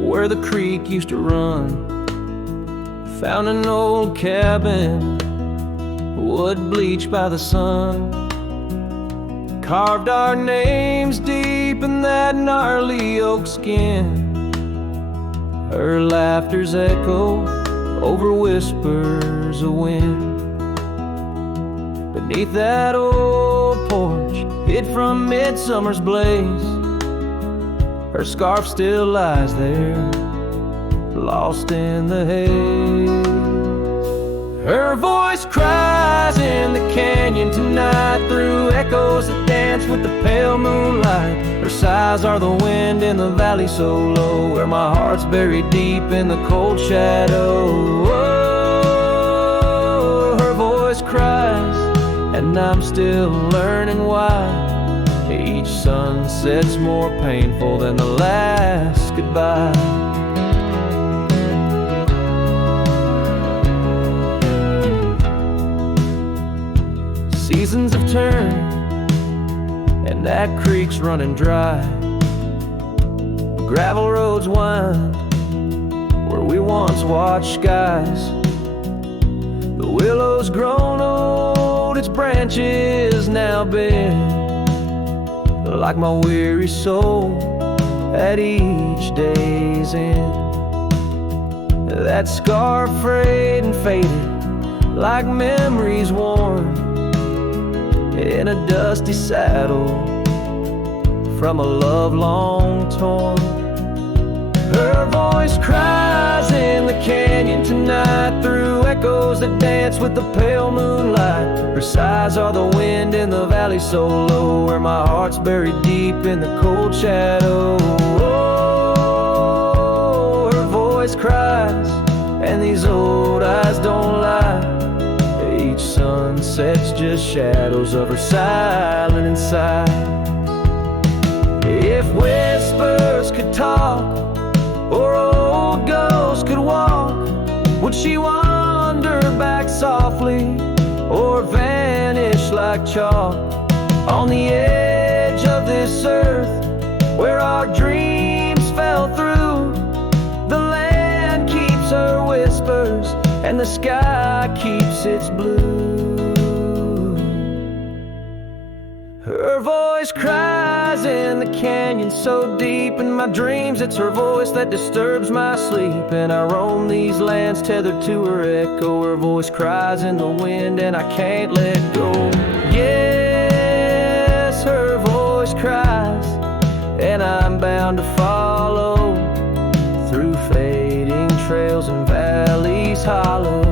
where the creek used to run. Found an old cabin, wood bleached by the sun. Carved our names deep in that gnarly oak skin. Her laughter's echo over whispers of wind. Beneath that old porch, hid from midsummer's blaze, her scarf still lies there, lost in the haze. Her voice cries in the canyon tonight, through echoes that dance with the pale moonlight. Her sighs are the wind in the valley so low, where my heart's buried deep in the cold shadow. Oh, her voice cries, and I'm still learning why each sunset's more painful than the last goodbye. Seasons have turned, and that creek's running dry. Gravel roads wind where we once watched skies. The willow's grown old, its branches now bend, like my weary soul at each day's end. That scar frayed and faded, like memories worn in a dusty saddle from a love long torn. Her voice cries in the canyon tonight, through echoes that dance with the pale moonlight. Her sighs are the wind in the valley so low, where my heart's buried deep in the cold shadow. Oh, her voice cries, and these old eyes don't lie. Each sunset's just shadows of her silent inside. If whispers could talk, or old ghosts could walk, would she wander back softly, or vanish like chalk on the edge of this earth where our dreams fell through? The land keeps her whispers, and the sky keeps its blue. Her voice cries in the canyon so deep in my dreams, it's her voice that disturbs my sleep. And I roam these lands tethered to her echo. Her voice cries in the wind, and I can't let go. Yes, her voice cries, and I'm bound to follow through fading trails and valleys hollow.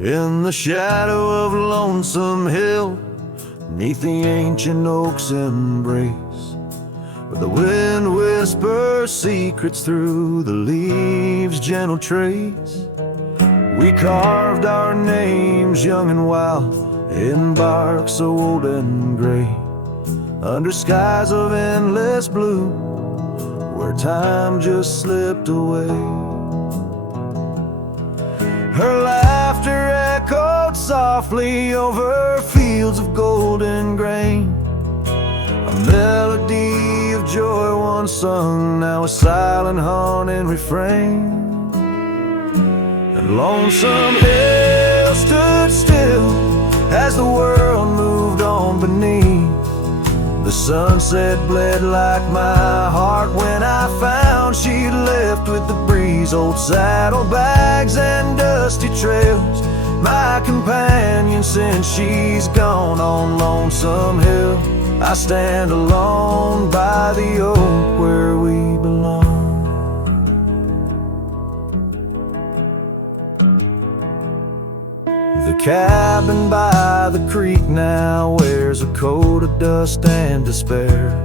In the shadow of Lonesome Hill, 'neath the ancient oak's embrace, where the wind whispers secrets through the leaves' gentle trace, we carved our names young and wild in bark so old and gray, under skies of endless blue, where time just slipped away. Her laughter echoed softly over fields of golden grain, a melody of joy once sung, now a silent haunting refrain. And Lonesome Hill stood still as the world moved on beneath. The sunset bled like my heart when I found she'd left with the breeze. Old saddlebags and dusty trails, my companion since she's gone. On Lonesome Hill I stand alone by the oak where we belong. The cabin by the creek now wears a coat of dust and despair.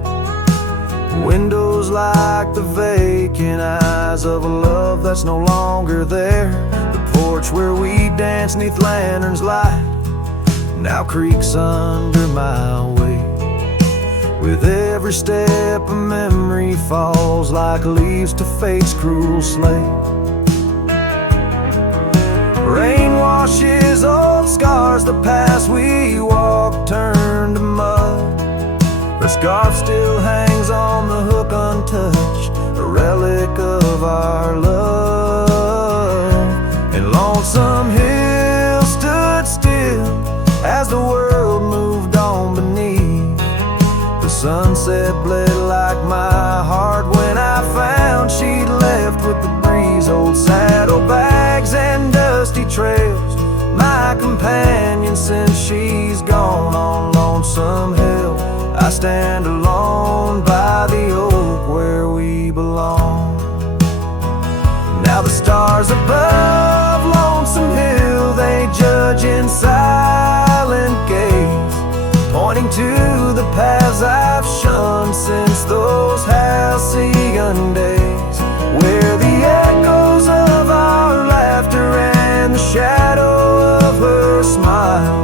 Windows like the vacant eyes of a love that's no longer there. The porch where we danced 'neath lanterns light now creaks under my weight. With every step a memory falls like leaves to fate's cruel slate. Rain washes old scars, the past we walked turned to mud. Her scarf still hangs on the hook untouched, a relic of our love. And Lonesome Hill stood still as the world moved on beneath. The sunset bled like my heart when I found she'd left with the breeze. Old saddlebags and dusty trails, my companion since she's gone. On Lonesome Hill I stand alone by the oak where we belong. Now the stars above Lonesome Hill, they judge in silent gaze, pointing to the paths I've shunned since those halcyon days, where the echoes of our laughter and the shadow of her smile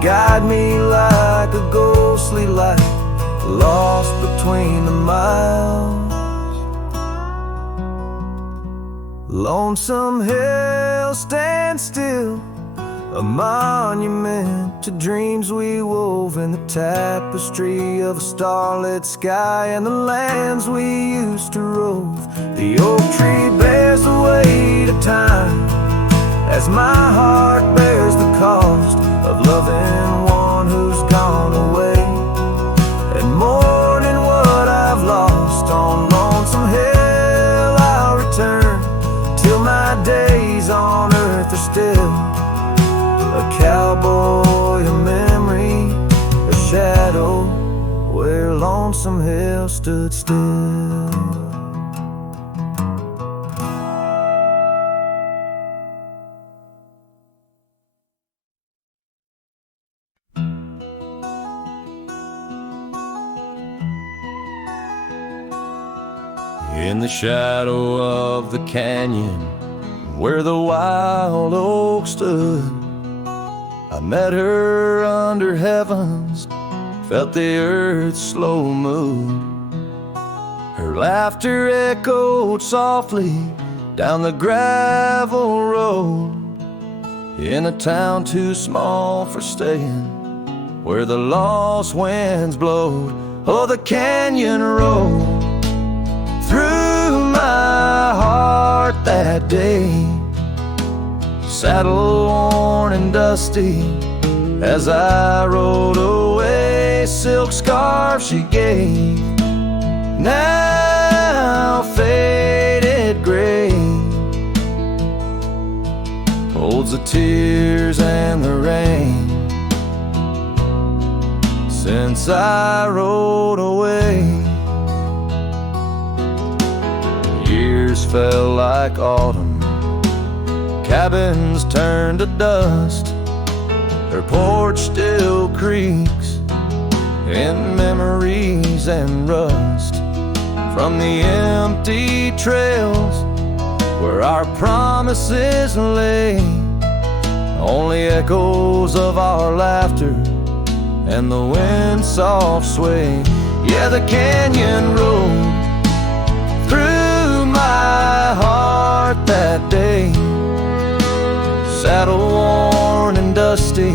guide me like a ghostly light lost between the miles. Lonesome Hill stands still, a monument to dreams we wove in the tapestry of a starlit sky and the lands we used to rove. The oak tree bears the weight of time as my heart bears the cost of loving one who's gone away and mourning what I've lost. On Lonesome Hill I'll return till my days on earth are still a cowboy, a memory, a shadow where Lonesome Hill stood still. In the shadow of the canyon where the wild oak stood, I met her under heavens, felt the earth's slow mood. Her laughter echoed softly down the gravel road, in a town too small for staying, where the lost winds blowed. Oh, the canyon rolled through my heart that day, saddle worn and dusty as I rode away. Silk scarf she gave, now faded gray, holds the tears and the rain since I rode away. Years fell like autumn, cabins turned to dust, her porch still creaks in memories and rust from the empty trails where our promises lay. Only echoes of our laughter and the wind's soft sway. Yeah, the canyon rolled through my heart that day, saddle worn and dusty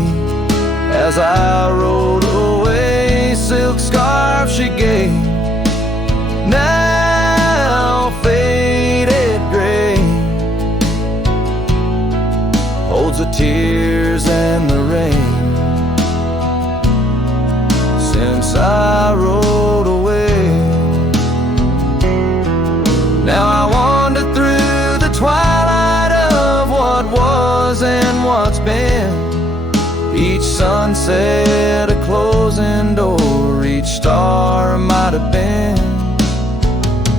as I rode away. Silk scarf she gave, now faded gray, holds the tears and the rain since I rode away. Now I wander through the twilight of what was and what's been, each sunset a closing door, each star might have been.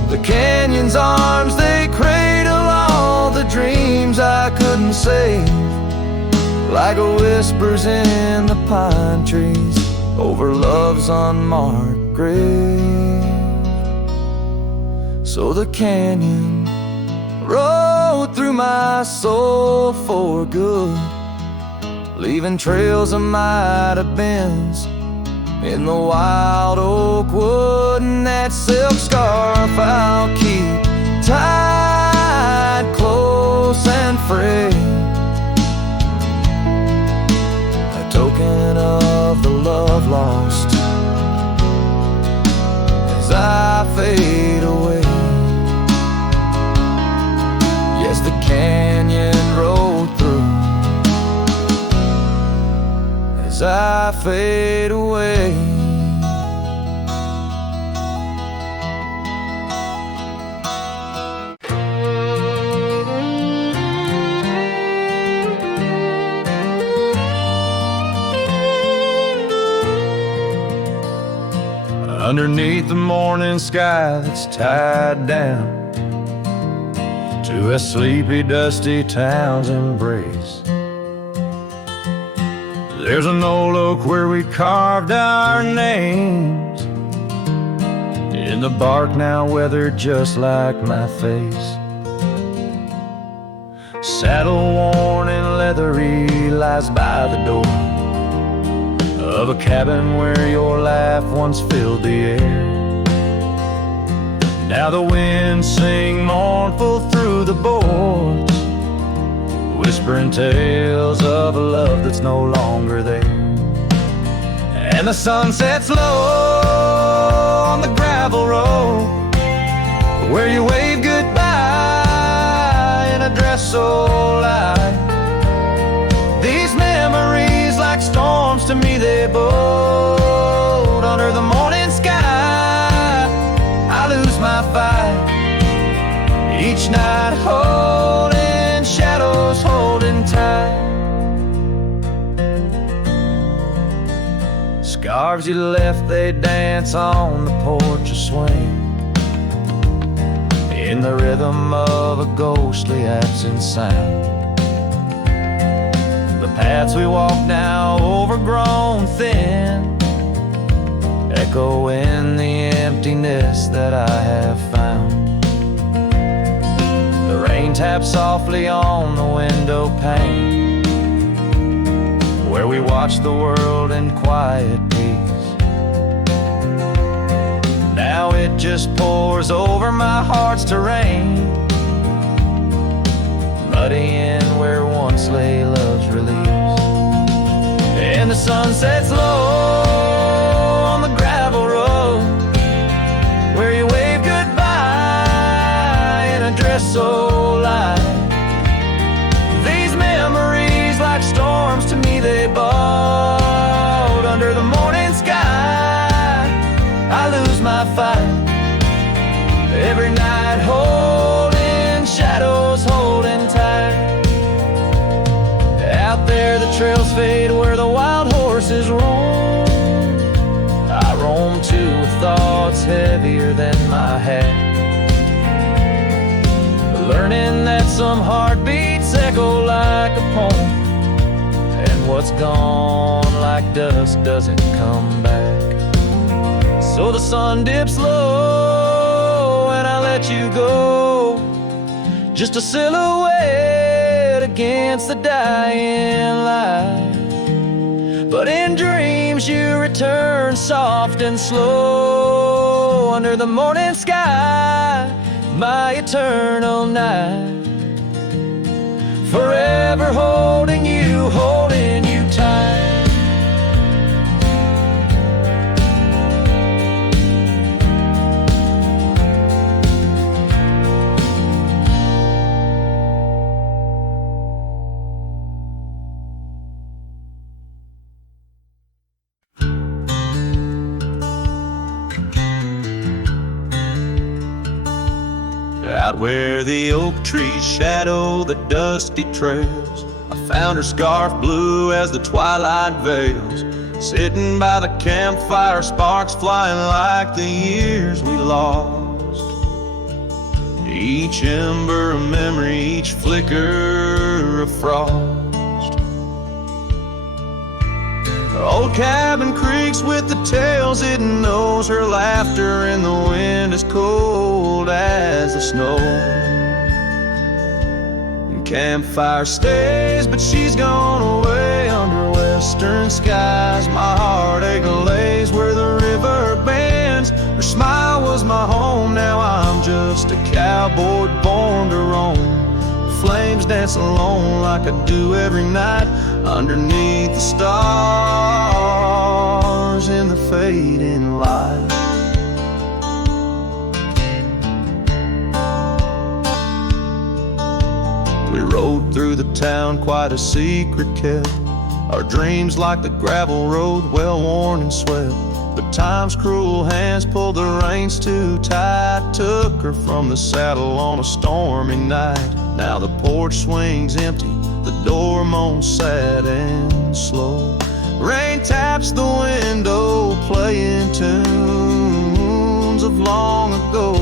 The canyon's arms, they cradle all the dreams I couldn't save, like whispers in the pine trees over love's unmarked grave. So the canyon rode through my soul for good, leaving trails of might have beens in the wild oak wood. And that silk scarf I'll keep tied close and frayed, a token of the love lost as I fade away. Yes, the canyon rolled through as I fade away. Underneath the morning sky that's tied down to a sleepy, dusty town's embrace, there's an old oak where we carved our names in the bark, now weathered just like my face. Saddle worn and leathery lies by the door of a cabin where your laugh once filled the air. Now the winds sing mournful through the boards, whispering tales of a love that's no longer there. And the sun sets low on the gravel road where you wave goodbye in a dress so light. These memories, like storms to me, they bold under the morning sky. I lose my fight each night, holding shadows, holding tight. Scarves you left, they dance on the porch or swing in the rhythm of a ghostly absent sound. The paths we walk now, overgrown thin, echo in the emptiness that I have found. The rain taps softly on the window pane where we watch the world in quiet peace. Now it just pours over my heart's terrain, muddying where once lay love's release. And the sun sets low on the gravel road where you wave goodbye in a dress so light. These memories, like storms to me, they bowed under the morning sky. I lose my fight every night, holding shadows, holding tight. Out there the trails fade where the wild horses roam. I roam too with thoughts heavier than my head, learning that some heartbeats echo like a poem, and what's gone like dust doesn't come back. So the sun dips low and I let you go, just a silhouette against the dying light. But in dreams you return soft and slow under the morning sky, my eternal night, forever holding you tight. Out where the oak trees shadow the dusty trails, I found her scarf blue as the twilight veils. Sitting by the campfire, sparks flying like the years we lost. Each ember a memory, each flicker a frost. Old cabin creaks with the tales it knows. Her laughter in the wind is cold as the snow. Campfire stays, but she's gone away under western skies. My heartache lays where the river bends. Her smile was my home, now I'm just a cowboy born to roam. Flames dance alone like I do every night, underneath the stars in the fading light. We rode through the town, quite a secret kept. Our dreams like the gravel road, well worn and swept. But time's cruel hands pulled the reins too tight, took her from the saddle on a stormy night. Now the porch swings empty, the door moans sad and slow. Rain taps the window, playing tunes of long ago.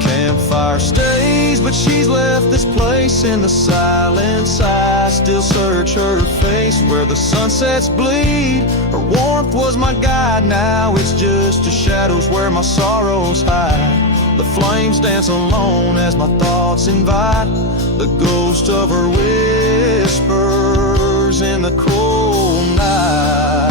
Campfire stays, but she's left this place in the silence. I still search her face where the sunsets bleed. Her warmth was my guide, now it's just the shadows where my sorrows hide. The flames dance alone as my thoughts invite the ghost of her whispers in the cold night.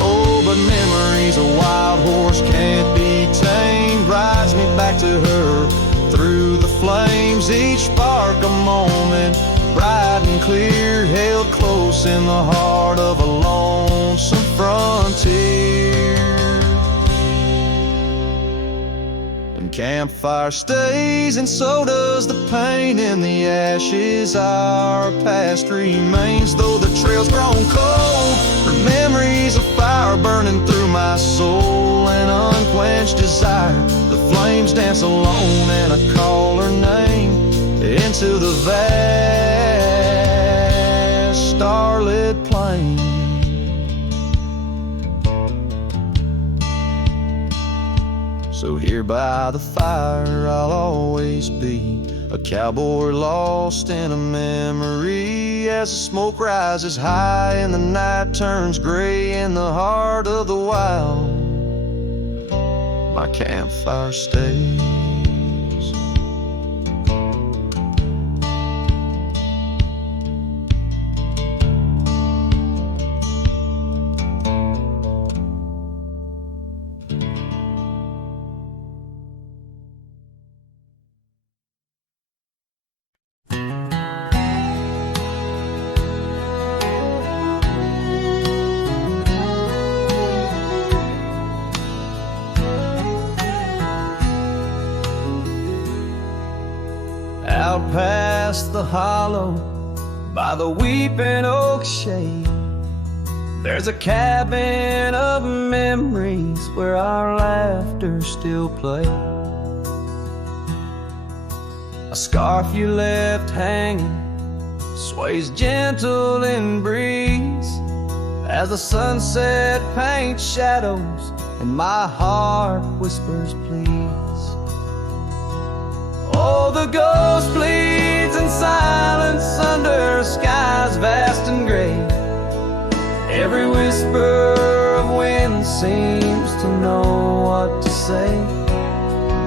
Oh, but memories a wild horse can't be tamed, rides me back to her through the flames. Each spark a moment, bright and clear, held close in the heart of a lonesome frontier. And campfire stays, and so does the pain in the ashes. Our past remains, though the trail's grown cold. Her memories of fire burning through my soul, an unquenched desire. The flames dance alone, and I call her name into the vast starlit plain. So here by the fire I'll always be, a cowboy lost in a memory. As the smoke rises high and the night turns gray in the heart of the wild, my campfire stays. Out past the hollow, by the weeping oak shade, there's a cabin of memories where our laughter still plays. A scarf you left hanging sways gentle in breeze, as the sunset paints shadows and my heart whispers please. Oh, the ghost bleeds in silence under skies vast and gray. Every whisper of wind seems to know what to say.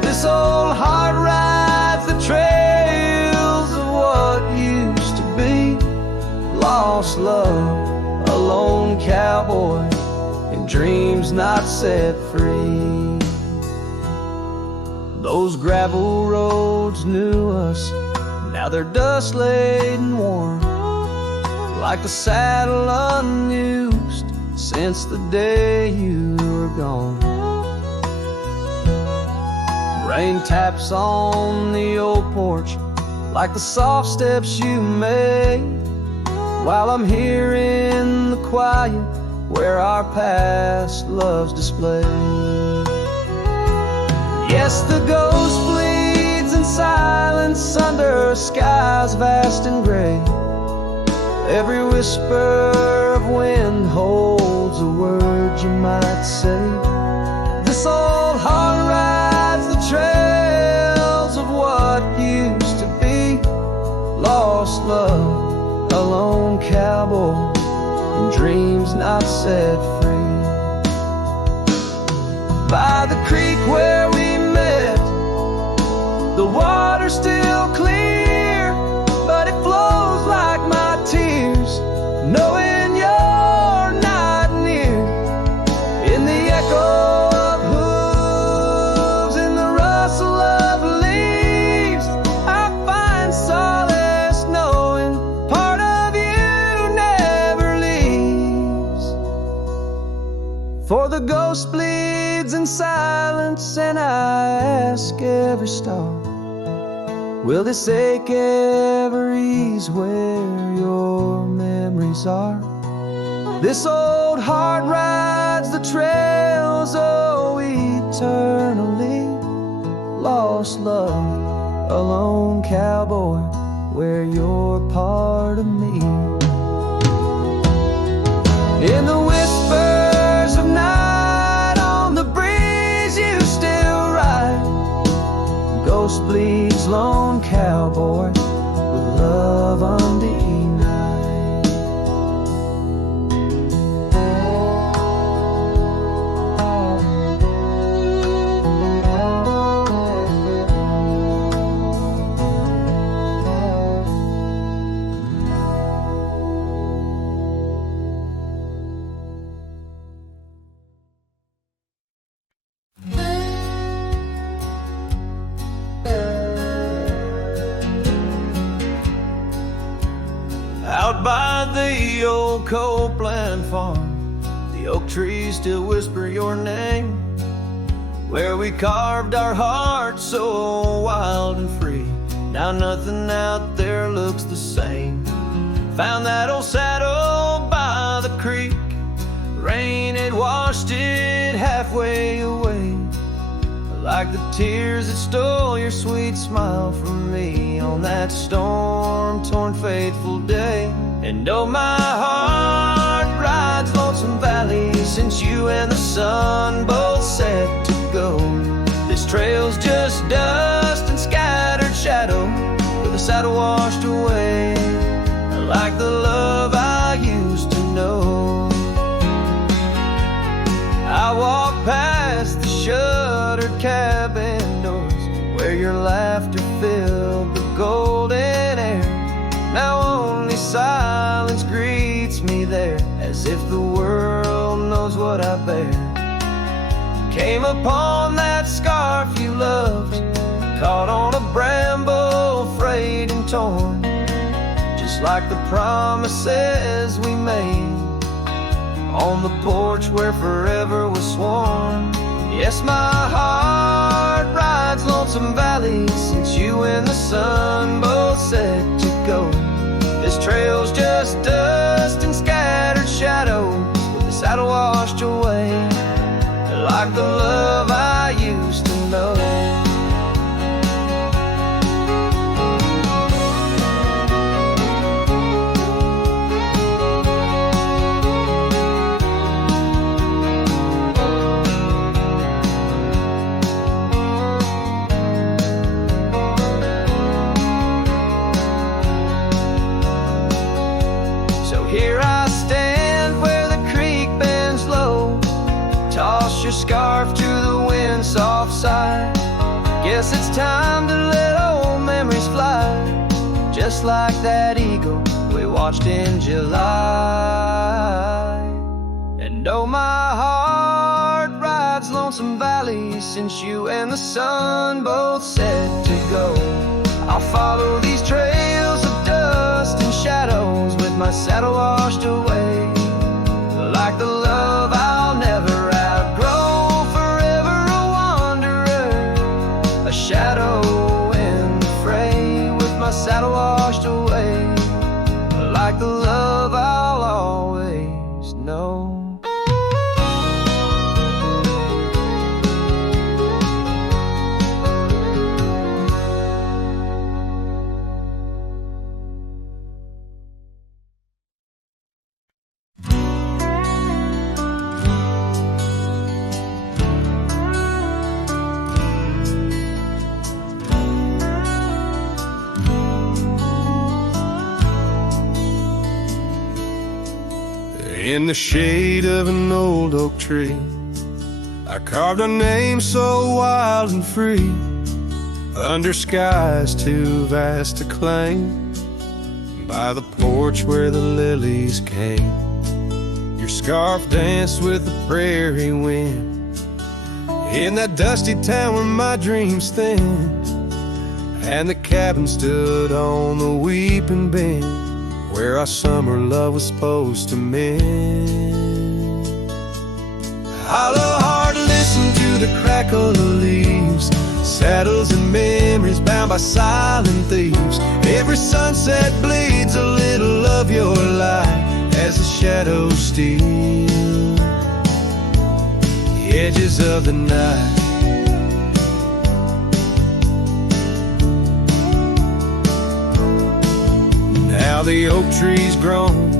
This old heart rides the trails of what used to be. Lost love, a lone cowboy, and dreams not set free. Those gravel roads knew us, now they're dust laden warm, like the saddle unused since the day you were gone. Rain taps on the old porch like the soft steps you made, while I'm here in the quiet where our past love's displayed. Yes, the ghost bleeds in silence under skies vast and gray. Every whisper of wind holds a word you might say. This old heart rides the trails of what used to be. Lost love, a a lone cowboy and dreams not set free. By the creek where we met, the water's still clear, but it flows like my tears, knowing you're not near. In the echo of hooves, in the rustle of leaves, I find solace knowing part of you never leaves. For the ghost bleeds in silence, and I ask every star, will this ache ever ease where your memories are? This old heart rides the trails, oh, eternally. Lost love, a lone cowboy, where you're part of me. In the whispers of night, on the breeze you still ride. Ghost bleeds, lone cowboy, with love undenied. Out by the old Copeland farm, the oak trees still whisper your name. Where we carved our hearts so wild and free, now nothing out there looks the same. Found that old saddle by the creek, rain had washed it halfway away, like the tears that stole your sweet smile from me on that storm-torn fateful day. And oh, my heart rides Lonesome Valley since you and the sun both set to go. This trail's just dust and scattered shadow, with the saddle washed away, like the love I used to know. I walk past the shuttered cabin doors, where your laughter filled the golden air. Now only silence greets me there, as if the world knows what I bear. Came upon that scarf you loved, caught on a bramble, frayed and torn, just like the promises we made on the porch where forever was sworn. Yes, my heart rides Lonesome Valley since you and the sun both set to go. This trail's just dust and scattered shadows, with the saddle washed away, like the love I used to know. Here I stand where the creek bends low, toss your scarf to the wind's soft side. Guess it's time to let old memories fly, just like that eagle we watched in July. And oh, my heart rides Lonesome Valley since you and the sun both set to go. I'll follow these trails of dust and shadows, with my saddle washed away, like the love I'll never outgrow. Forever a wanderer, a shadow in the fray, with my saddle washed away, like the love I'll always know. In the shade of an old oak tree, I carved a name so wild and free, under skies too vast to claim, by the porch where the lilies came. Your scarf danced with the prairie wind, in that dusty town where my dreams thinned, and the cabin stood on the weeping bend, where our summer love was supposed to mend. Hollow heart, listen to the crackle of leaves, saddles and memories bound by silent thieves. Every sunset bleeds a little of your light as the shadows steal the edges of the night. Now the oak tree's grown,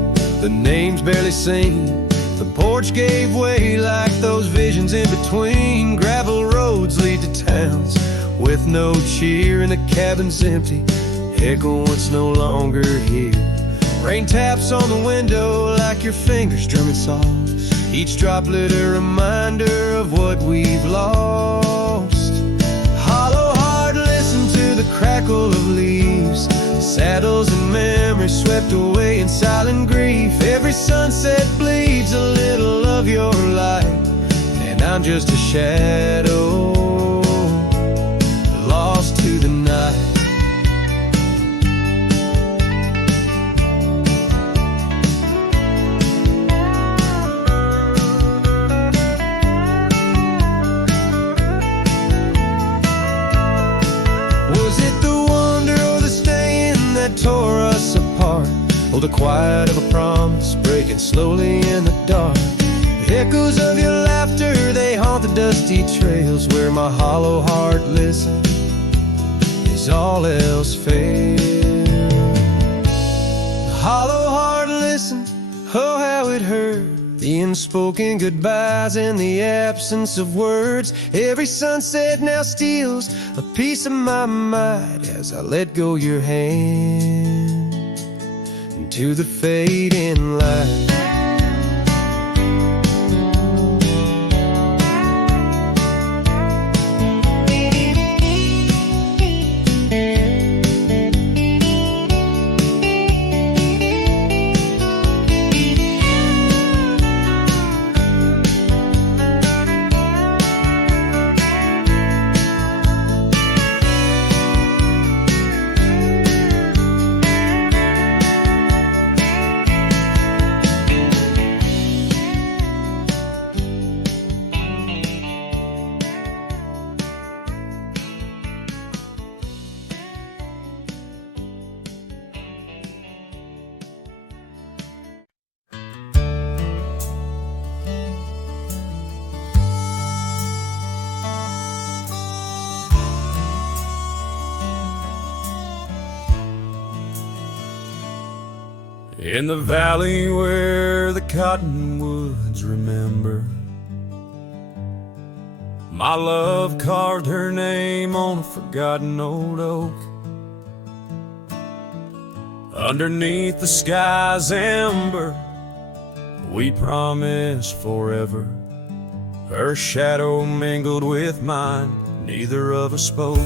the name's barely seen, the porch gave way like those visions in between. Gravel roads lead to towns with no cheer, and the cabin's empty, echo once no longer here. Rain taps on the window like your fingers drumming soft, each droplet a reminder of what we've lost. Hollow heart, listen to the crackle of leaves, saddles and memories swept away in silent grief. Every sunset bleeds a little of your light, and I'm just a shadow lost to the night. Was it the wonder or the staying that tore us apart? Oh, the quiet of a promise breaking slowly in the dark. The echoes of your laughter, they haunt the dusty trails, where my hollow heart listens as all else fails. Hollow heart listened, oh how it hurt, the unspoken goodbyes and the absence of words. Every sunset now steals a piece of my mind as I let go your hand into the fading light. In the valley where the cottonwoods remember, my love carved her name on a forgotten old oak. Underneath the sky's ember, we promised forever. Her shadow mingled with mine, neither of us spoke.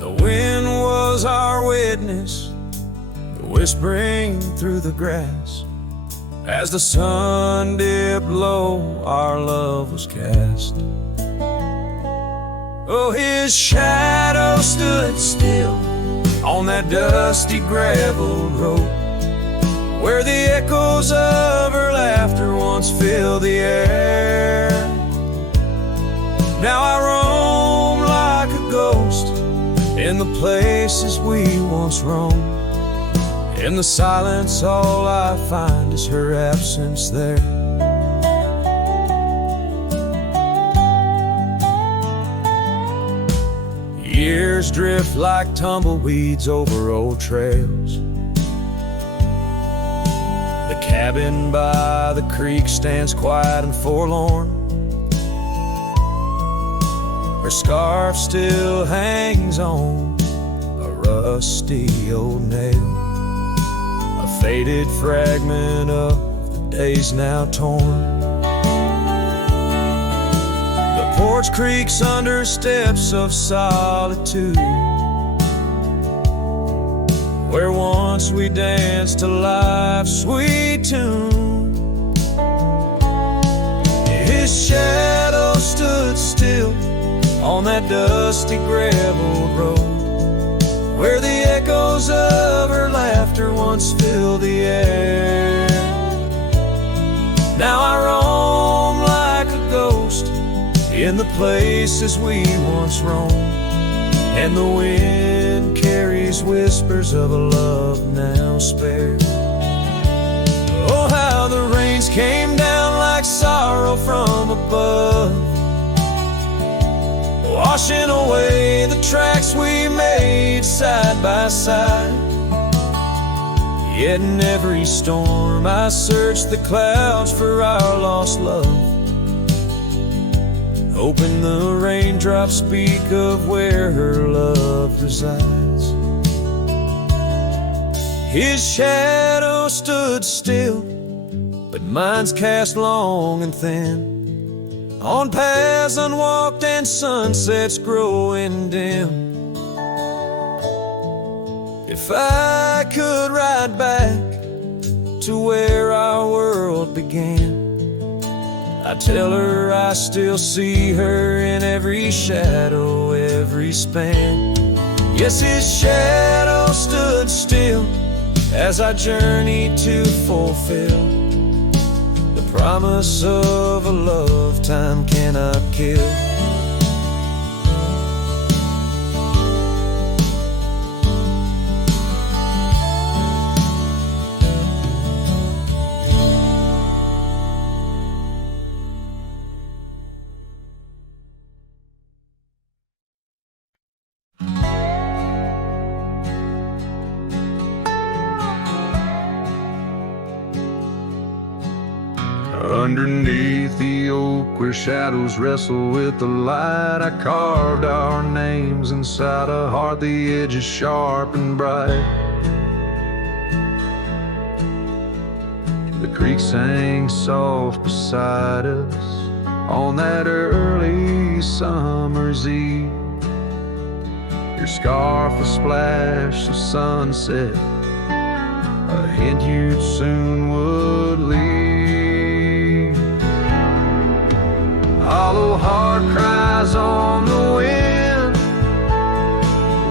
The wind was our witness, whispering through the grass. As the sun dipped low, our love was cast. Oh, his shadow stood still on that dusty gravel road, where the echoes of her laughter once filled the air. Now I roam like a ghost in the places we once roamed. In the silence, all I find is her absence there. Years drift like tumbleweeds over old trails. The cabin by the creek stands quiet and forlorn. Her scarf still hangs on a rusty old nail. A faded fragment of the days now torn. The porch creaks under steps of solitude, where once we danced to life's sweet tune. His shadow stood still on that dusty gravel road, where the echoes of her laughter once filled the air. Now I roam like a ghost in the places we once roamed, and the wind carries whispers of a love now spared. Oh, how the rains came down like sorrow from above, washing away the tracks we made side by side. Yet in every storm I search the clouds for our lost love, hoping the raindrops speak of where her love resides. His shadow stood still, but mine's cast long and thin, on paths unwalked and sunsets growing dim. If I could ride back to where our world began, I tell her I still see her in every shadow, every span. Yes, his shadow stood still as I journeyed to fulfill the promise of a love time cannot kill. Underneath the oak where shadows wrestle with the light, I carved our names inside a heart, the edges sharp and bright. The creek sang soft beside us on that early summer's eve. Your scarf a splash of sunset, a hint you'd soon would leave. Hollow heart cries on the wind,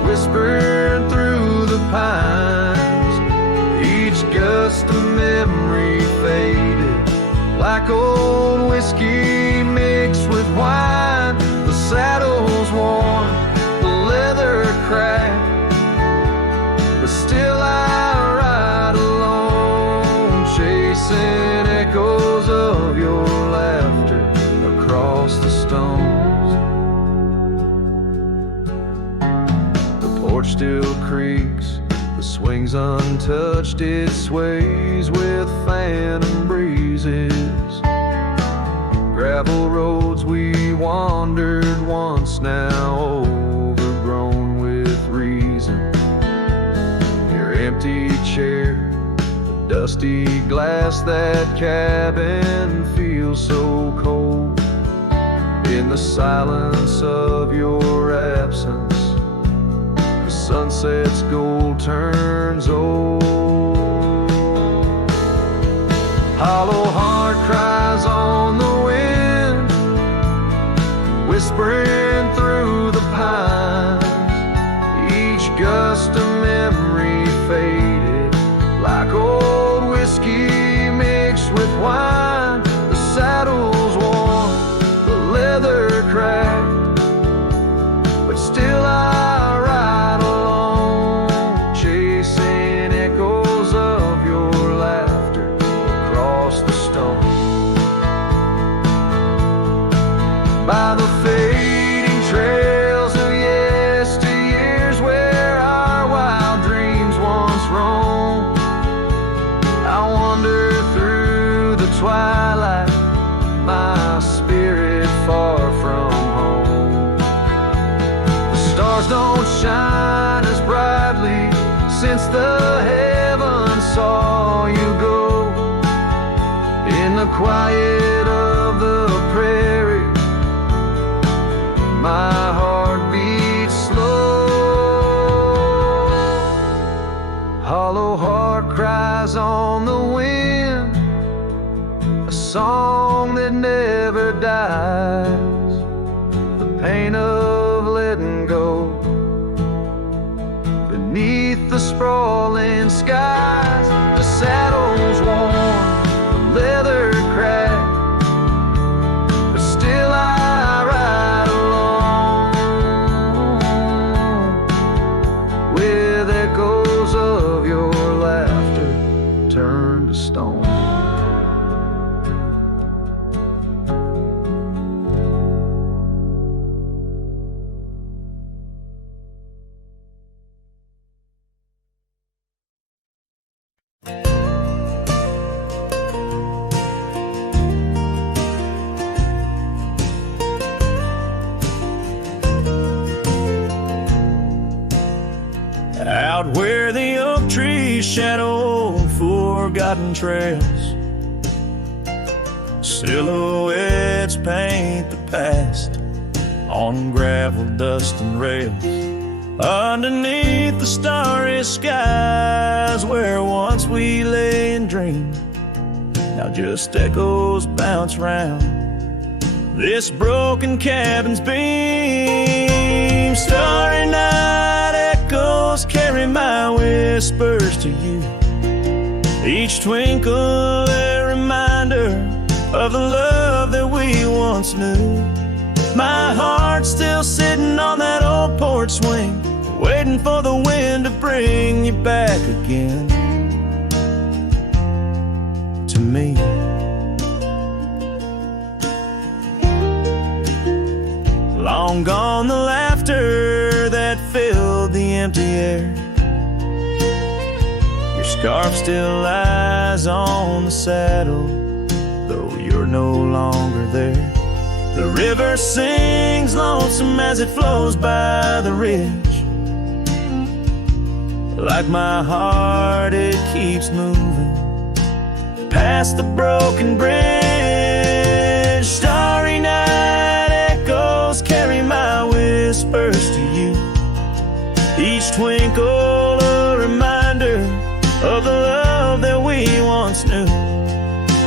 whispering through the pines. Each gust of memory faded like old whiskey mixed with wine. The saddle's worn, the leather cracked, but still I ride alone, chasing echoes of your laughter across the stones. The porch still creaks, the swing's untouched, it sways with phantom breezes. Gravel roads we wandered once, now overgrown with reason. Your empty chair, the dusty glass, that cabin feels so cold. In the silence of your absence, the sunset's gold turns old. Hollow heart cries on the wind, whispering through the pines. Each gust of memory faded like old whiskey mixed with wine. The saddle's worn, leather cracked, but still I ride alone, chasing echoes of your laughter across the stone. By the fading trails of yesteryears where our wild dreams once roamed, I wander through the twilight, my spirit far from home. The stars don't shine as brightly since the heavens saw the quiet of the prairie, my heart beats slow. Hollow heart cries on the wind, a song that never dies. The pain of letting go beneath the sprawling skies. The saddle's worn, the leather cracked, but still I ride along with echoes of your laughter turned to stone. Out where the oak trees shadow forgotten trails, silhouettes paint the past on gravel, dust, and rails. Underneath the starry skies where once we lay and dreamed, now just echoes bounce round this broken cabin's beam. Starry night echoes carry my whispers to you, each twinkle a reminder of the love that we once knew. My heart's still sitting on that old porch swing, waiting for the wind to bring you back again to me. Long gone the laughter that filled the empty air. Your scarf still lies on the saddle, though you're no longer there. The river sings lonesome as it flows by the ridge. Like my heart, it keeps moving past the broken bridge. Starry night echoes carry my whispers to you, each twinkle a reminder of the love that we once knew.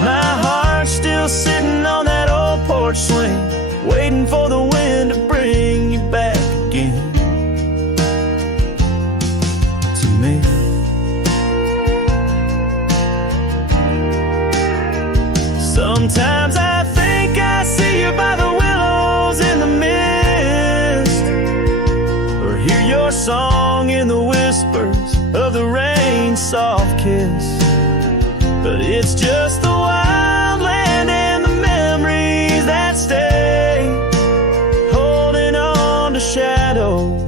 My heart's still sitting on that old porch swing, waiting for the wind to bring you back again to me. Sometimes I think I see you by the willows in the mist, or hear your song in the whispers of the rain's soft kiss. But it's just the wild land and the memories that stay, holding on to shadows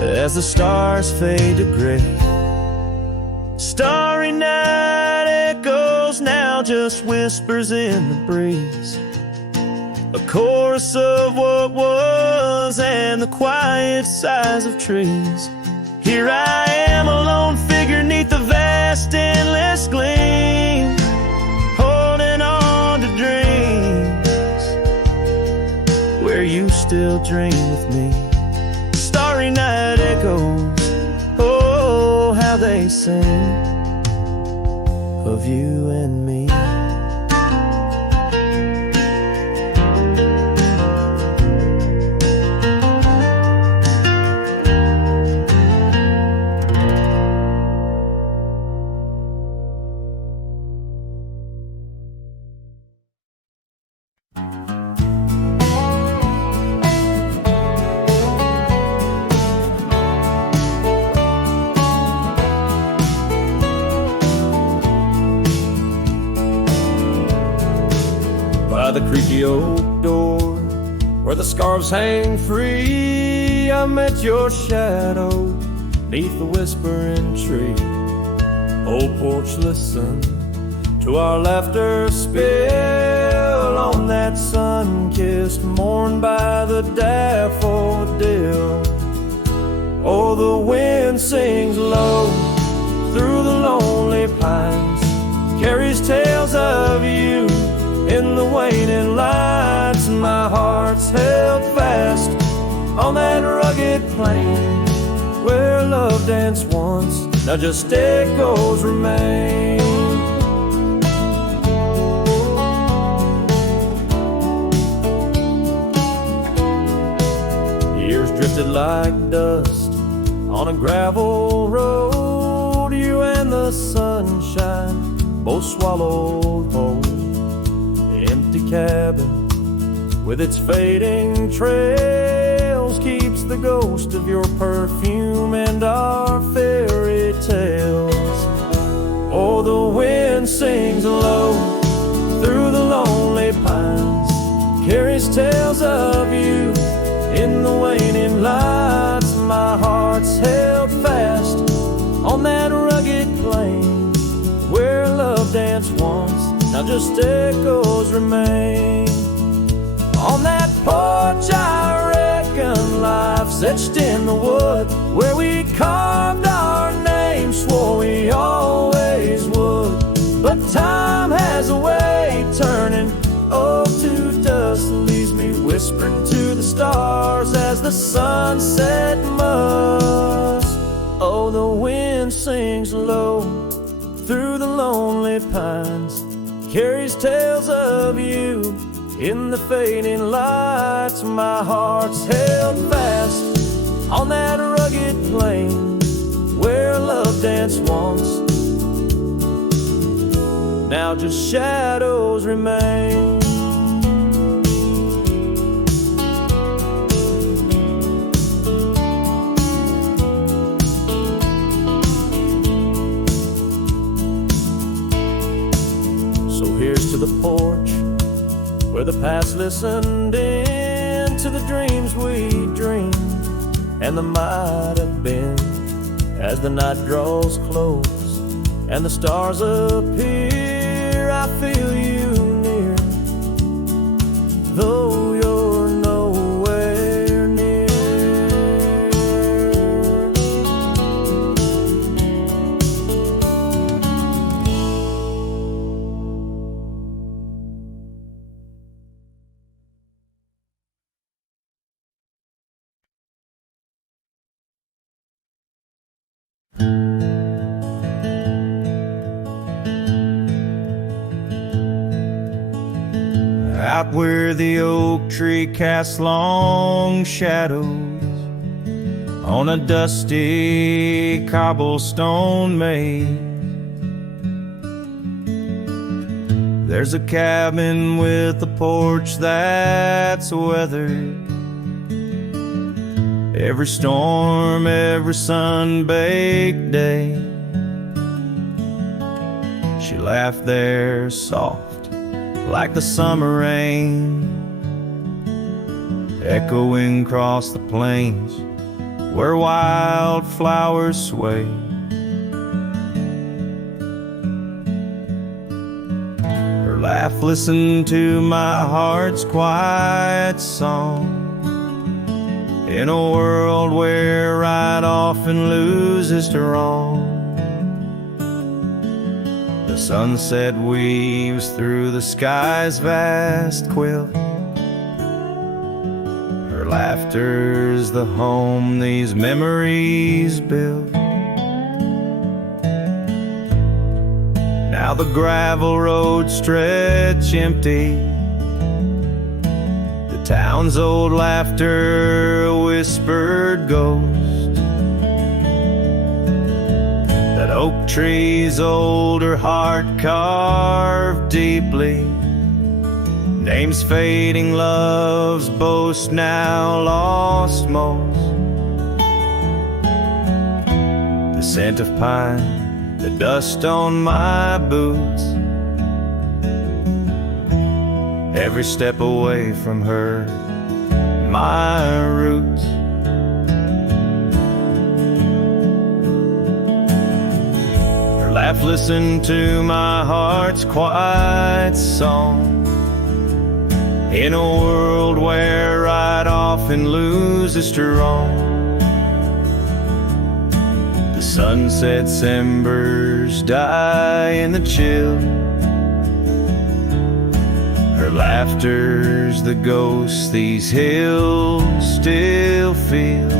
as the stars fade to gray. Starry night echoes now just whispers in the breeze, a chorus of what was and the quiet sighs of trees. Here I am, a lone figure neath the vast endless gleam, holding on to dreams where you still dream with me. Starry night echoes, oh, how they sing of you and me. By the creaky oak door, where the scarves hang free, I met your shadow neath the whispering tree. Old porch, listen to our laughter spill on that sun-kissed morn by the daffodil. Oh, the wind sings low through the lonely pines, carries tales plain where love danced once, now just echoes remain. Years drifted like dust on a gravel road, you and the sunshine both swallowed whole. The empty cabin with its fading trails keeps the ghost of your perfume and our fairy tales. Oh, the wind sings low through the lonely pines, carries tales of you in the waning lights. My heart's held fast on that rugged plain where love danced once, now just echoes remain. On that porch I reckon life's etched in the wood, where we carved our names, swore we always would. But time has a way turning to dust, leaves me whispering to the stars as the sunset must. Oh, the wind sings low through the lonely pines, carries tales of you in the fading lights. My heart's held fast on that rugged plain where love danced once, now just shadows remain. So here's to the porch where the past listened in to the dreams we dreamed and the might have been. As the night draws close and the stars appear, I feel you near, though you're nowhere near. Out where the oak tree casts long shadows on a dusty cobblestone maze, there's a cabin with a porch that's weathered every storm, every sun-baked day. She laughed there soft like the summer rain, echoing across the plains where wildflowers sway. Her laugh listened to my heart's quiet song, in a world where right often loses to wrong. The sunset weaves through the sky's vast quilt. Her laughter's the home these memories build. Now the gravel roads stretch empty, the town's old laughter a whispered ghost. That oak tree's older heart carved deeply, names fading, love's boast now lost most. The scent of pine, the dust on my boots, every step away from her, my roots. Laugh, listen to my heart's quiet song, in a world where right often loses to wrong. The sunset's embers die in the chill, her laughter's the ghost these hills still feel.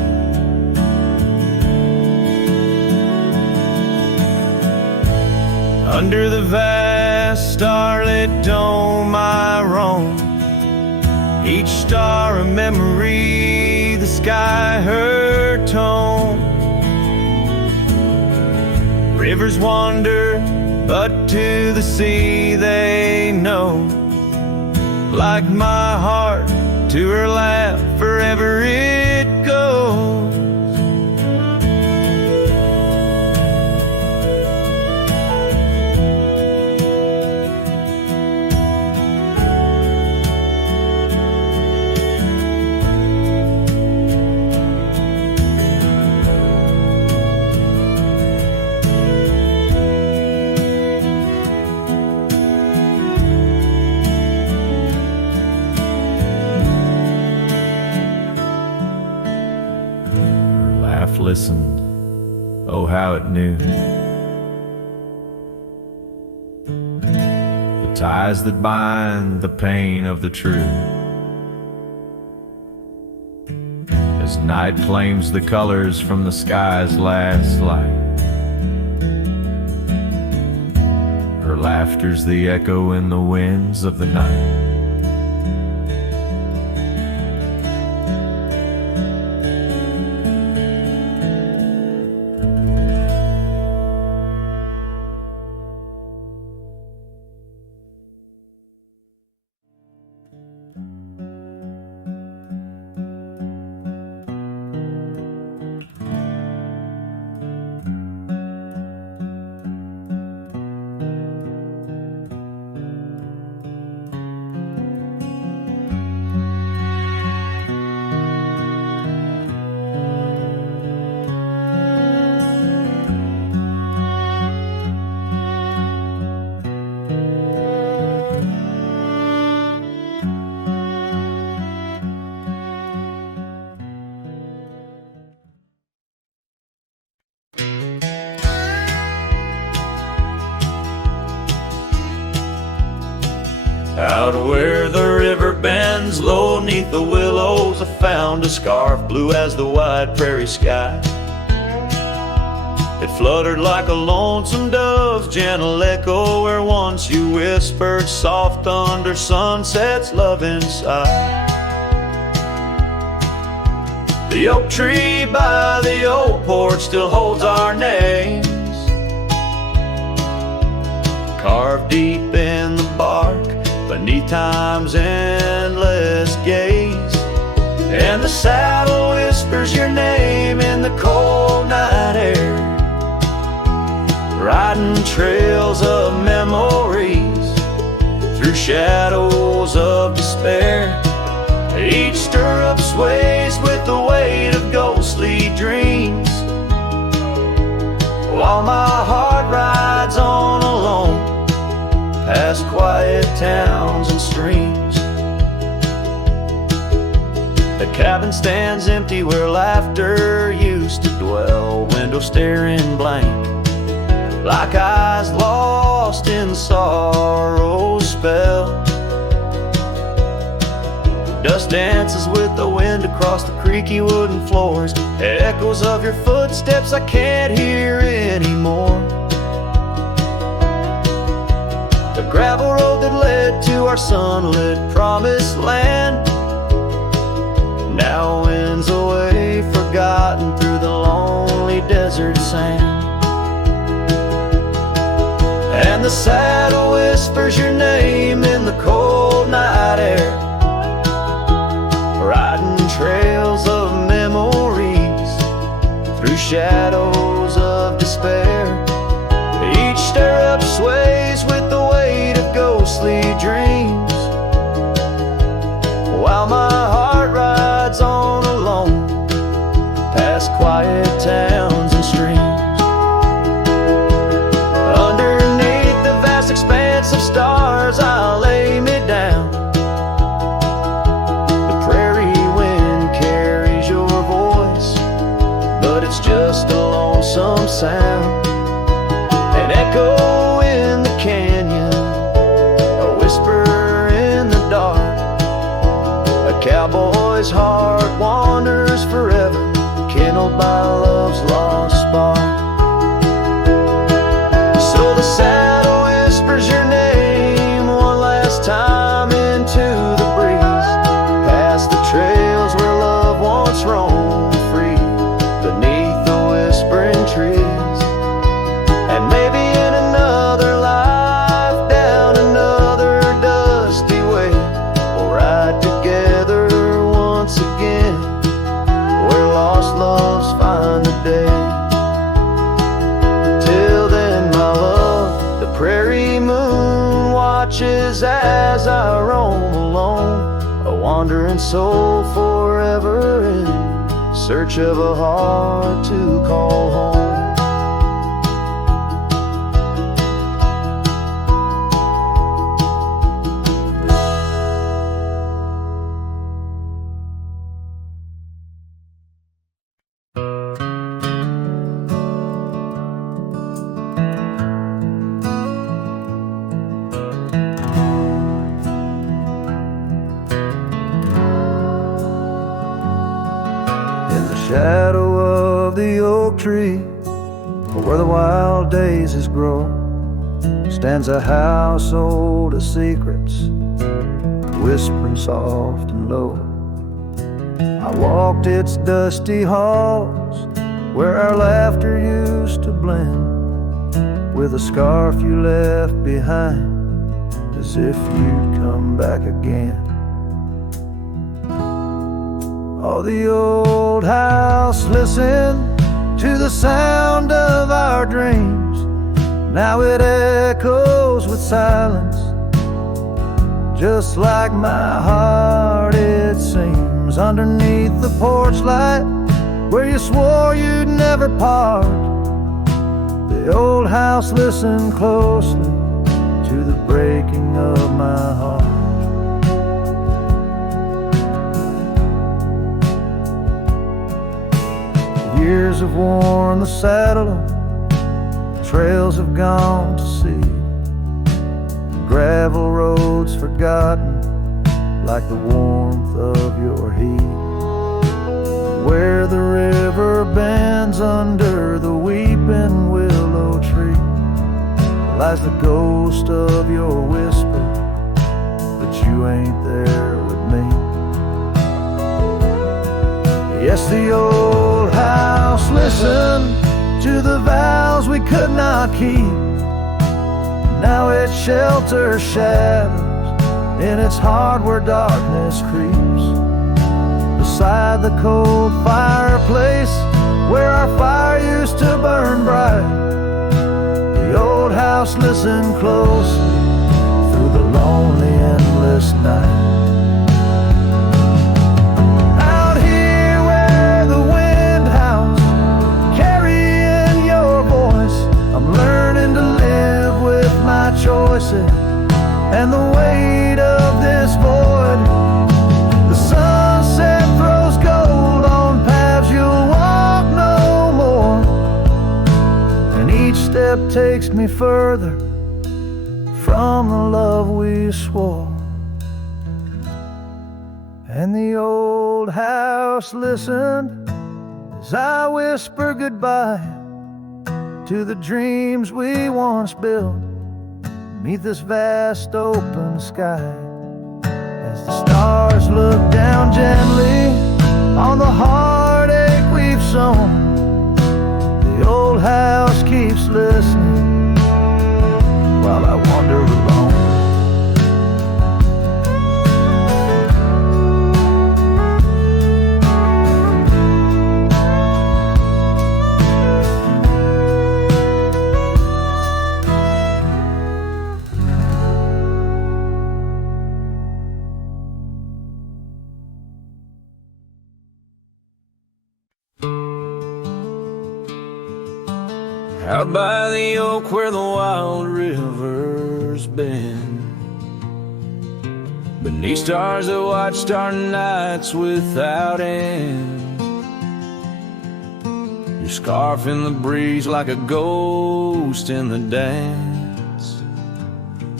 Under the vast starlit dome I roam, each star a memory, the sky her tone. Rivers wander, but to the sea they know. Like my heart to her lap, forever it goes. Listened, oh how it knew. The ties that bind the pain of the true. As night claims the colors from the sky's last light, her laughter's the echo in the winds of the night. Out where the river bends low neath the willows, I found a scarf blue as the wide prairie sky. It fluttered like a lonesome dove's gentle echo, where once you whispered soft under sunset's loving sigh. The oak tree by the old porch still holds our names, carved deep in the bark beneath time's endless gaze. And the saddle whispers your name in the cold night air, riding trails of memories through shadows of despair. Each stirrup sways with the weight of ghostly dreams, while my heart rides on alone past quiet towns and streams. The cabin stands empty where laughter used to dwell, window staring blank, like eyes lost in sorrow's spell. Dust dances with the wind across the creaky wooden floors, echoes of your footsteps I can't hear anymore. The gravel road that led to our sunlit promised land now winds away, forgotten through the lonely desert sand. And the saddle whispers your name in the cold night air, riding trails of memories through shadows of despair. Each stirrup sways with the weight of ghostly dreams, while my heart rides on alone past quiet towns and streams. Underneath the vast expanse of stars I'll lay me down. The prairie wind carries your voice, but it's just a lonesome sound. An echo in the canyon, a whisper in the dark. A cowboy's heart wanders forever, kindled by love's lost spark. So the saddle churches as I roam alone, a wandering soul forever in search of a heart to call home. Shadow of the oak tree, where the wild daisies grow, stands a house old of secrets, whispering soft and low. I walked its dusty halls, where our laughter used to blend with a scarf you left behind, as if you'd come back again. Oh, the old house listened to the sound of our dreams. Now it echoes with silence, just like my heart it seems. Underneath the porch light, where you swore you'd never part, the old house listened closely to the breaking of my heart. Years have worn the saddle, trails have gone to seed, gravel roads forgotten like the warmth of your heat. Where the river bends under the weeping willow tree lies the ghost of your whisper, but you ain't there with me. Yes, the old house listened to the vows we could not keep. Now it shelters shadows in its heart where darkness creeps. Beside the cold fireplace where our fire used to burn bright, the old house listened closely through the lonely endless night. Choices and the weight of this void. The sunset throws gold on paths you'll walk no more, and each step takes me further from the love we swore. And the old house listened as I whisper goodbye to the dreams we once built beneath this vast open sky. As the stars look down gently on the heartache we've sown, the old house keeps listening while I wander alone. Out by the oak where the wild river's been, beneath stars that watched our nights without end. Your scarf in the breeze like a ghost in the dance,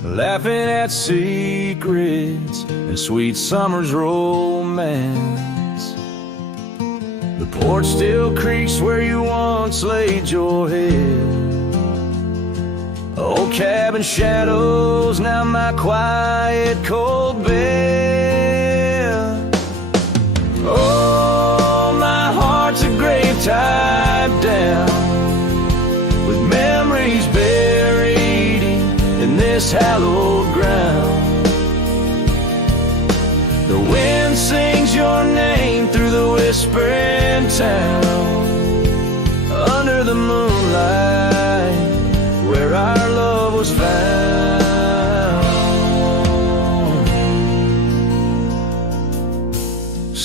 laughing at secrets and sweet summer's romance. The porch still creaks where you once laid your head. Old cabin shadows, now my quiet cold bed. Oh, my heart's a grave tied down, with memories buried in this hallowed ground. The wind sings your name through the whispering town, under the moonlight where our love was found.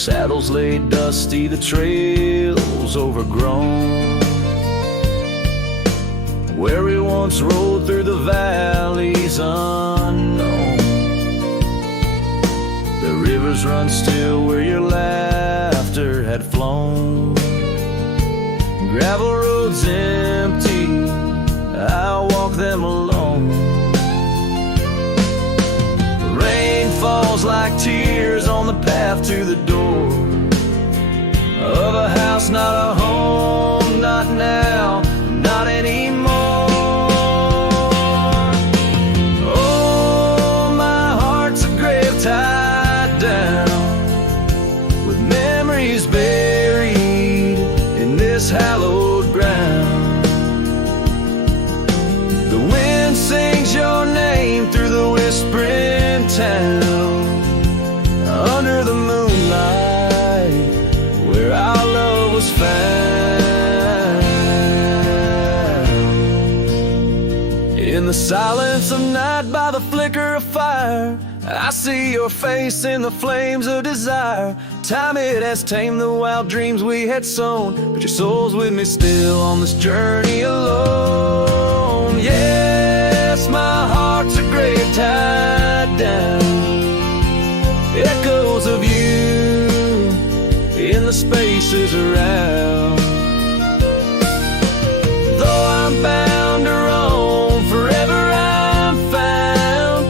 Saddles laid dusty, the trails overgrown. Where we once rode through the valleys unknown. The rivers run still where your laughter had flown. Gravel roads empty, I'll walk them alone. Rain falls like tears on the path to the door of a house, not a home, not now, not anymore. Oh, my heart's a grave tied down with memories buried in this hallowed ground. The wind sings your name through the whispering town, under the moonlight where our love was found. In the silence of night by the flicker of fire, I see your face in the flames of desire. Time it has tamed the wild dreams we had sown, but your soul's with me still on this journey alone. Yes, my heart's a grave tied down, echoes of you in the spaces around. Though I'm bound to roam, forever I'm found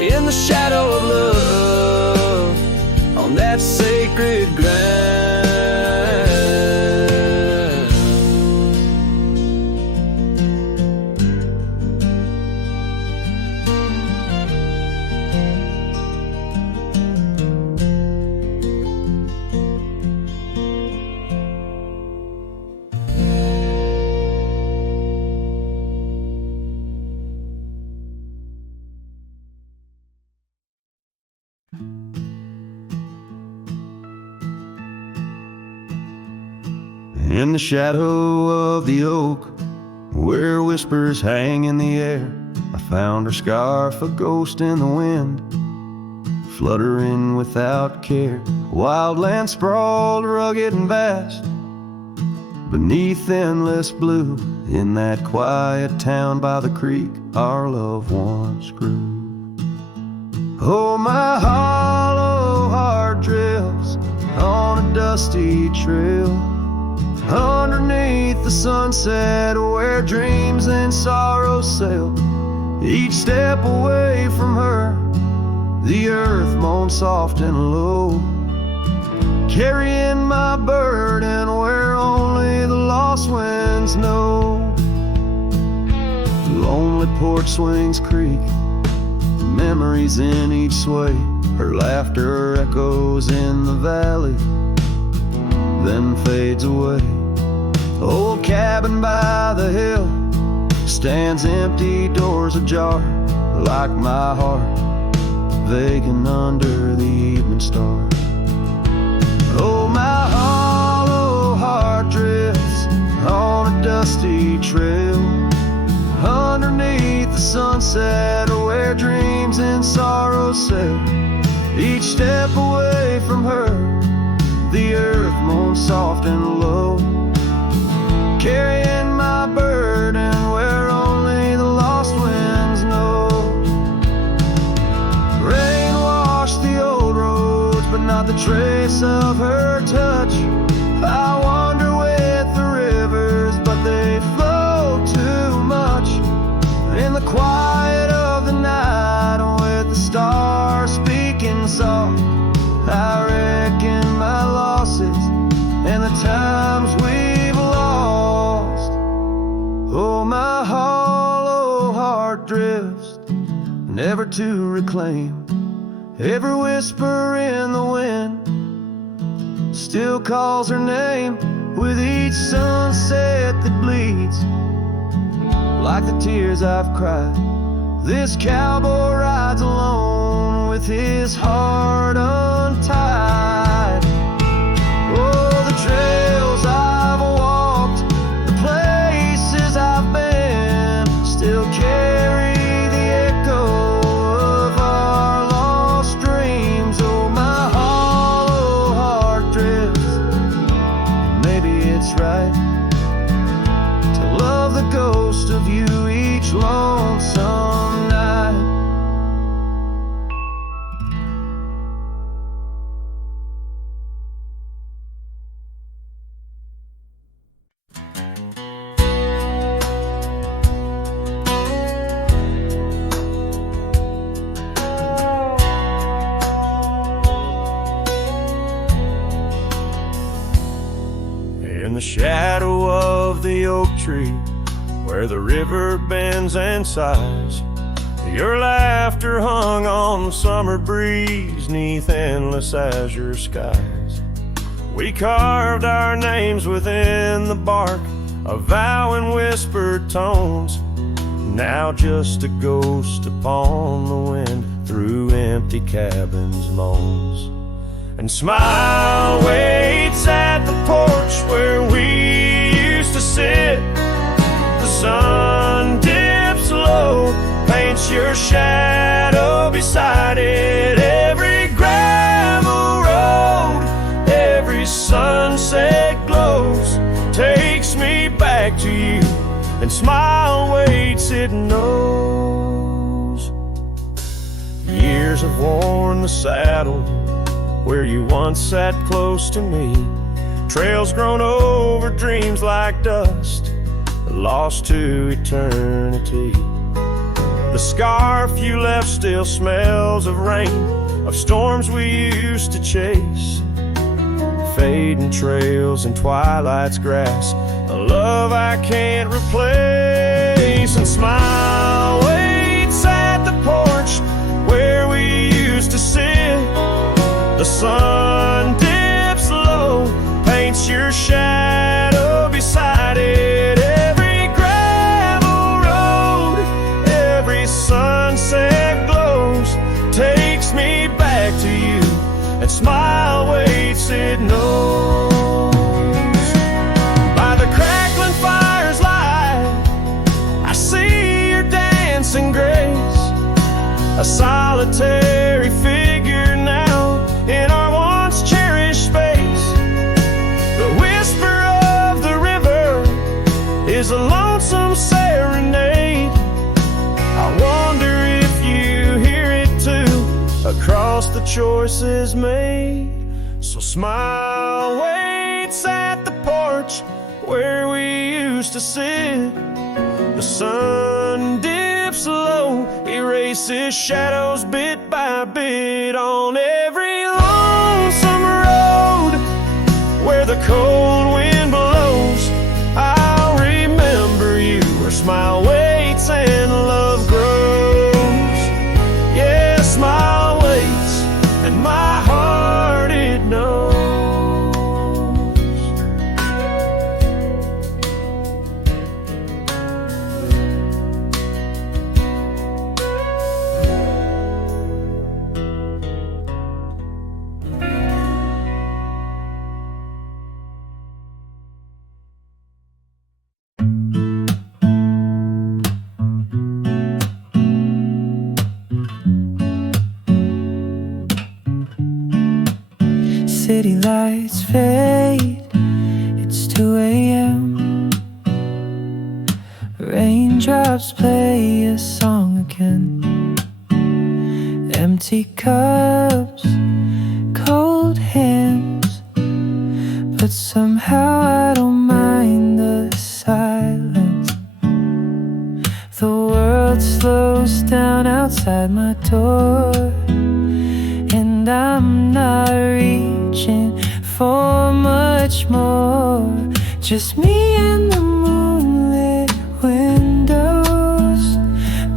in the shadow of love on that sacred ground. In the shadow of the oak, where whispers hang in the air, I found her scarf, a ghost in the wind, fluttering without care. Wildland sprawled, rugged and vast, beneath endless blue. In that quiet town by the creek, our love once grew. Oh, my hollow heart drifts on a dusty trail, underneath the sunset where dreams and sorrows sail. Each step away from her, the earth moans soft and low, carrying my burden where only the lost winds know. Lonely porch swings creak, memories in each sway. Her laughter echoes in the valley, then fades away. Old cabin by the hill stands empty, doors ajar, like my heart vacant under the evening star. Oh, my hollow heart drifts on a dusty trail, underneath the sunset where dreams and sorrows sail. Each step away from her, the earth moans soft and low, carrying my burden where only the lost winds know. Rain washed the old roads, but not the trace of her touch. I wander with the rivers, but they flow too much. In the quiet of the night, with the stars speaking soft, I reckon my losses and the times we've lost. Oh, my hollow heart drifts, never to reclaim. Every whisper in the wind still calls her name, with each sunset that bleeds like the tears I've cried. This cowboy rides alone with his heart untied. Oh, the trails I've walked, the places I've been, still carry the echo of our lost dreams. Oh, my hollow heart tree where the river bends and sighs. Your laughter hung on the summer breeze 'neath endless azure skies. We carved our names within the bark, a vow in whispered tones, now just a ghost upon the wind through empty cabins' moans. And smile waits at the porch where we used to sit. The sun dips low, paints your shadow beside it. Every gravel road, every sunset glows, takes me back to you. And smile waits, it knows. Years have worn the saddle where you once sat close to me. Trails grown over dreams like dust, lost to eternity. The scarf you left still smells of rain, of storms we used to chase. Fading trails and twilight's grass, a love I can't replace. And smile waits at the porch where we used to sit. The sun dips low, paints your shadow beside it. Every gravel road, every sunset glows, takes me back to you. And smile waits, it knows. By the crackling fire's light, I see your dancing grace, a solitary figure now in our once cherished space. The whisper of the river is a lonesome serenade. I wonder if you hear it too, across the choices made. So smile waits at the porch where we used to sit. The sun dips low, erases shadows bit by bit on every lonesome road where the cold wind blows. I'll remember you where smile waits and love grows. Yeah, smile waits and my heart it knows. City lights fade, it's 2 a.m. Raindrops play a song again. Empty cups, cold hands, but somehow I don't mind the silence. The world slows down outside my door, and I'm not reaching for much more. Just me and the moonlit windows,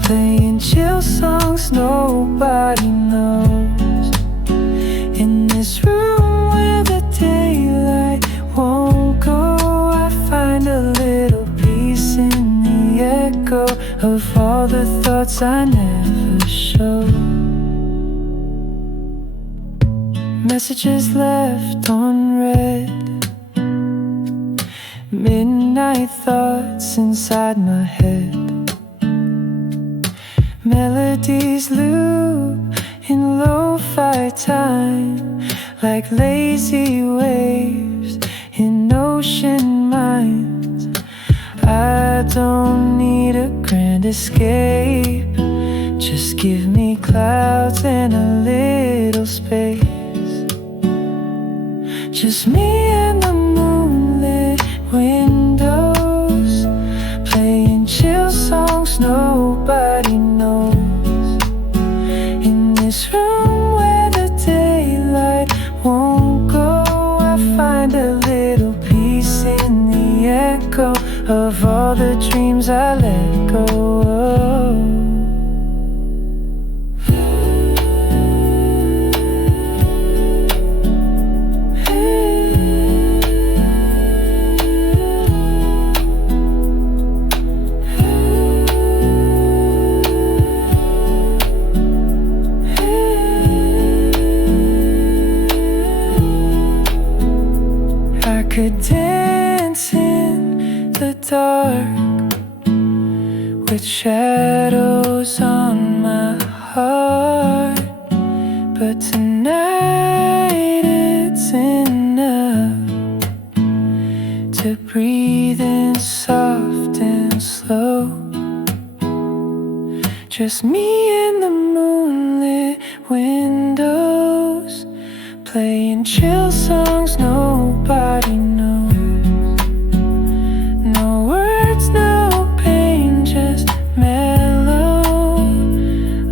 playing chill songs nobody knows. In this room where the daylight won't go, I find a little peace in the echo of all the thoughts I never showed. Messages left unread, midnight thoughts inside my head. Melodies loop in lo-fi time, like lazy waves in ocean minds. I don't need a grand escape, just give me clouds and a little space. Just me and the moonlit windows, playing chill songs nobody knows. In this room where the daylight won't go, I find a little peace in the echo of all go. I could dance in the dark with shadows on my heart, but tonight it's enough to breathe in soft and slow. Just me and the moonlit windows, playing chill songs nobody knows. No words, no pain, just mellow.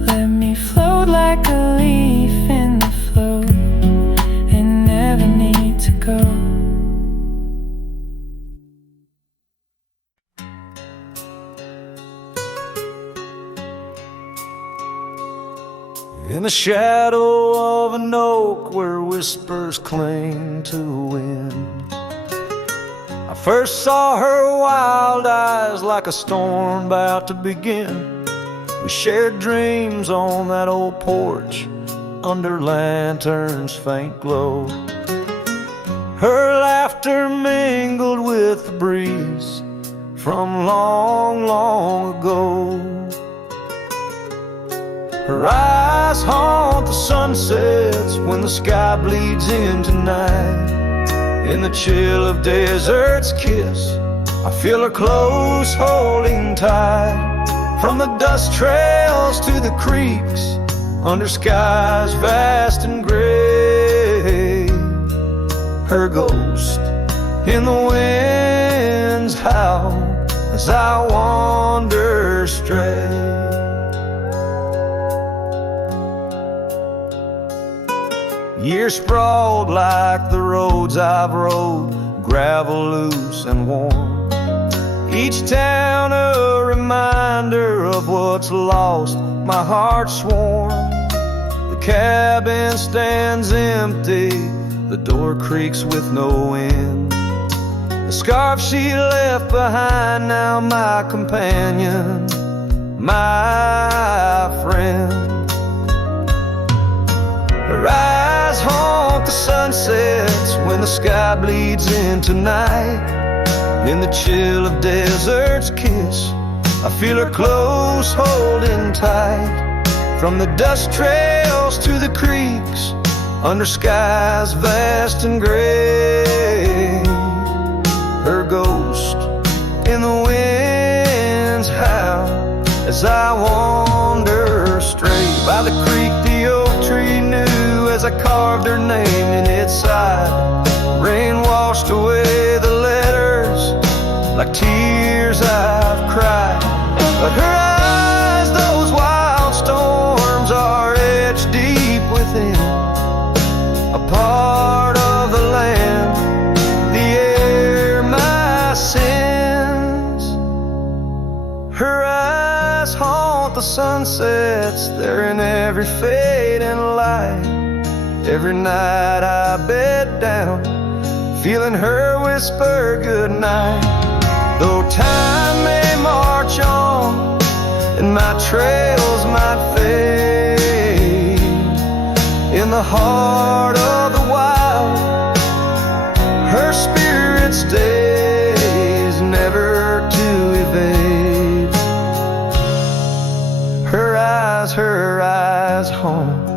Let me float like a leaf in the flow and never need to go. In the shadow of an oak where whispers cling to the wind, I first saw her wild eyes like a storm about to begin. We shared dreams on that old porch under lanterns' faint glow. Her laughter mingled with the breeze from long, long ago. Her eyes haunt the sunsets when the sky bleeds into night. In the chill of desert's kiss, I feel her close holding tight. From the dust trails to the creeks, under skies vast and gray, her ghost in the wind's howl as I wander stray. Years sprawled like the roads I've rode, gravel loose and warm. Each town a reminder of what's lost, my heart sworn. The cabin stands empty, the door creaks with no end. The scarf she left behind, now my companion, my friend. Her eyes haunt the sunsets when the sky bleeds into night. In the chill of desert's kiss, I feel her close holding tight. From the dust trails to the creeks, under skies vast and gray, her ghost in the wind's howl as I wander straight. By the creek the oak tree knew as I carved her name in its side. Rain washed away the letters like tears I've cried. But her eyes, those wild storms, are etched deep within, a part of the land, the air, my sins. Her eyes haunt the sunsets, they're in every fading light. Every night I bed down, feeling her whisper goodnight. Though time may march on and my trails might fade, in the heart of the wild, her spirit stays, never to evade. Her eyes haunt